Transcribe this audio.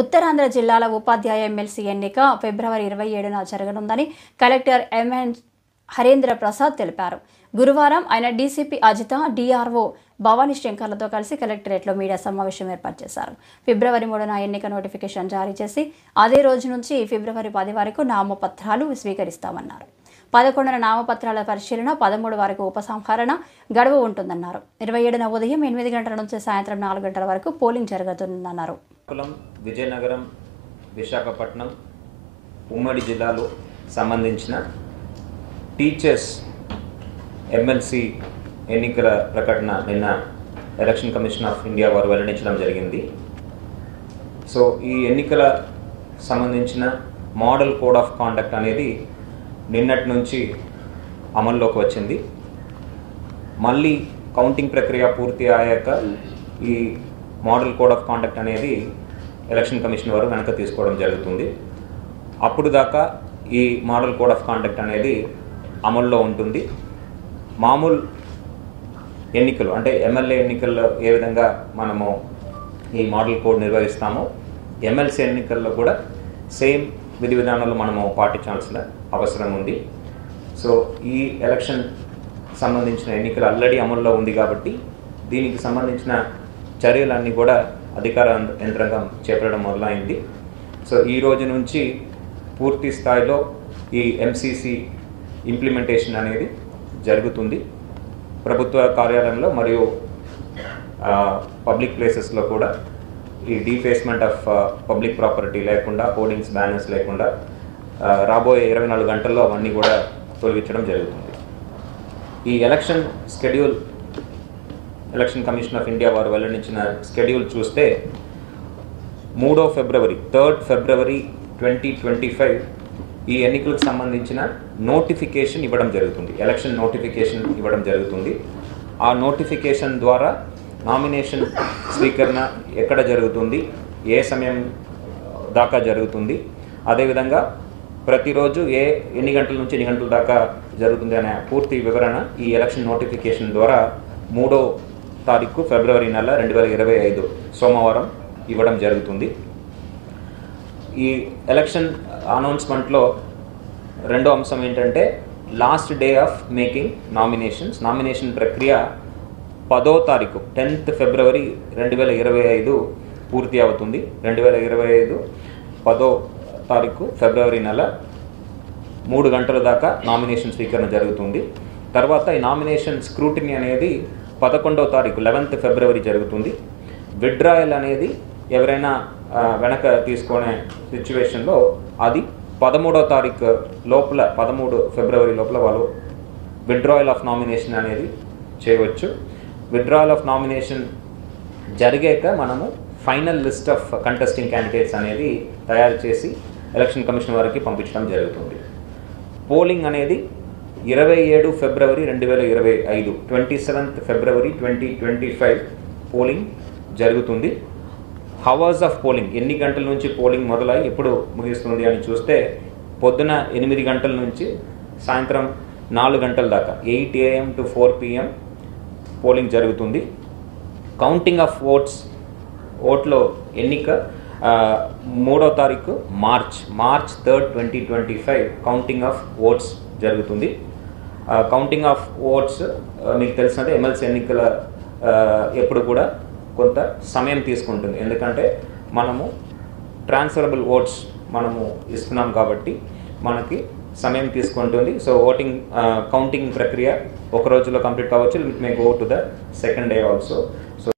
ఉత్తరాంధ్ర జిల్లాల ఉపాధ్యాయ ఎమ్మెల్సీ ఎన్నిక ఫిబ్రవరి 27న జరగనుందని collector MN Harendra Prasad తెలిపారు. గురువారం ఆయన డీసీపీ అజిత, డీఆర్ఓ భవానీ శంకర్లతో కలిసి కలెక్టరేట్లో మీడియా సమావేశం ఏర్పాటు చేశారు. ఫిబ్రవరి 3న ఎన్నిక నోటిఫికేషన్ జారీ చేసి అదే రోజు నుంచి ఫిబ్రవరి 10 వరకు నామపత్రాలు స్వీకరిస్తామన్నారు. 11న నామపత్రాల పరిశీలన, 13 వరకు ఉపసంహరణ గడువు ఉంటుందన్నారు. 27న ఉదయం 8 గంటల నుంచి సాయంత్రం 4 గంటల వరకు పోలింగ్ జరుగుతుందన్నారు. విజయనగరం, విశాఖపట్నం ఉమ్మడి జిల్లాలో సంబంధించిన టీచర్స్ ఎమ్మెల్సీ ఎన్నికల ప్రకటన నిన్న ఎలక్షన్ కమిషన్ ఆఫ్ ఇండియా వారు వెల్లడించడం జరిగింది. సో ఈ ఎన్నికల సంబంధించిన మోడల్ కోడ్ ఆఫ్ కాండక్ట్ అనేది నిన్నటి నుంచి అమల్లోకి వచ్చింది. మళ్ళీ కౌంటింగ్ ప్రక్రియ పూర్తి అయ్యాక ఈ మోడల్ కోడ్ ఆఫ్ కాండక్ట్ అనేది ఎలక్షన్ కమిషన్ వారు వెనక తీసుకోవడం జరుగుతుంది. అప్పుడు దాకా ఈ మోడల్ కోడ్ ఆఫ్ కాండక్ట్ అనేది అమల్లో ఉంటుంది. మామూలు ఎన్నికలు అంటే ఎమ్మెల్యే ఎన్నికల్లో ఏ విధంగా మనము ఈ మోడల్ కోడ్ నిర్వహిస్తామో ఎమ్మెల్సీ ఎన్నికల్లో కూడా సేమ్ విధి విధానాలు మనము పాటించాల్సిన అవసరం ఉంది. సో ఈ ఎలక్షన్ సంబంధించిన ఎన్నికలు ఆల్రెడీ అమల్లో ఉంది కాబట్టి దీనికి సంబంధించిన చర్యలన్నీ కూడా అధికార యంత్రాంగం చేపట్టడం మొదలైంది. సో ఈ రోజు నుంచి పూర్తి స్థాయిలో ఈ ఎంసీసీ ఇంప్లిమెంటేషన్ అనేది జరుగుతుంది. ప్రభుత్వ కార్యాలయంలో మరియు పబ్లిక్ ప్లేసెస్లో కూడా ఈ డీఫేస్మెంట్ ఆఫ్ పబ్లిక్ ప్రాపర్టీ లేకుండా, హోర్డింగ్స్, బ్యానర్స్ లేకుండా రాబోయే 24 గంటల్లో అవన్నీ కూడా తొలగించడం జరుగుతుంది. ఈ election schedule election commission of India వారు వెల్లడించిన షెడ్యూల్ చూస్తే 3వ ఫిబ్రవరి 3rd ఫిబ్రవరి 2025 ఈ ఎన్నికలకు సంబంధించిన నోటిఫికేషన్ ఇవ్వడం జరుగుతుంది. ఎలక్షన్ నోటిఫికేషన్ ఇవ్వడం జరుగుతుంది. ఆ నోటిఫికేషన్ ద్వారా నామినేషన్ స్వీకరణ ఎక్కడ జరుగుతుంది, ఏ సమయం దాకా జరుగుతుంది, అదేవిధంగా ప్రతిరోజు ఎన్ని గంటల నుంచి ఎన్ని గంటల దాకా జరుగుతుంది అనే పూర్తి వివరణ ఈ ఎలక్షన్ నోటిఫికేషన్ ద్వారా 3వ తారీఖు ఫిబ్రవరి నెల 2025 సోమవారం ఇవ్వడం జరుగుతుంది. ఈ ఎలక్షన్ అనౌన్స్మెంట్లో రెండో అంశం ఏంటంటే last day of making nomination ప్రక్రియ 10వ తారీఖు 10th ఫిబ్రవరి 2025 పూర్తి అవుతుంది. 2025 10వ తారీఖు ఫిబ్రవరి నెల 3 గంటల దాకా నామినేషన్ స్వీకరణ జరుగుతుంది. తర్వాత ఈ నామినేషన్ స్క్రూటినీ అనేది 11వ తారీఖు 11th ఫిబ్రవరి జరుగుతుంది. విత్డ్రాయల్ అనేది ఎవరైనా వెనక తీసుకునే సిచ్యువేషన్లో అది 13వ తారీఖు లోపల 13 ఫిబ్రవరి లోపల వాళ్ళు విత్డ్రాయల్ ఆఫ్ నామినేషన్ అనేది చేయవచ్చు. విత్డ్రాయల్ ఆఫ్ నామినేషన్ జరిగాక మనము final list of contesting candidates అనేది తయారు చేసి ఎలక్షన్ కమిషన్ వారికి పంపించడం జరుగుతుంది. పోలింగ్ అనేది 27 ఫిబ్రవరి 2025 27th ఫిబ్రవరి 2025 పోలింగ్ జరుగుతుంది. హవర్స్ ఆఫ్ పోలింగ్, ఎన్ని గంటల నుంచి పోలింగ్ మొదలై ఎప్పుడు ముగిస్తుంది అని చూస్తే పొద్దున 8 గంటల నుంచి సాయంత్రం 4 గంటల దాకా 8 AM to 4 PM పోలింగ్ జరుగుతుంది. కౌంటింగ్ ఆఫ్ ఓట్లో ఎన్నిక 3వ తారీఖు March 3rd 2025 counting of votes జరుగుతుంది. కౌంటింగ్ ఆఫ్ ఓట్స్ మీకు తెలిసినట్టే ఎమ్మెల్సీ ఎన్నికల ఎప్పుడు కూడా కొంత సమయం తీసుకుంటుంది. ఎందుకంటే మనము ట్రాన్స్ఫరబుల్ ఓట్స్ మనము ఇస్తున్నాం కాబట్టి మనకి సమయం తీసుకుంటుంది. సో కౌంటింగ్ ప్రక్రియ ఒక రోజులో కంప్లీట్ కావచ్చు. It may go to the second day also. So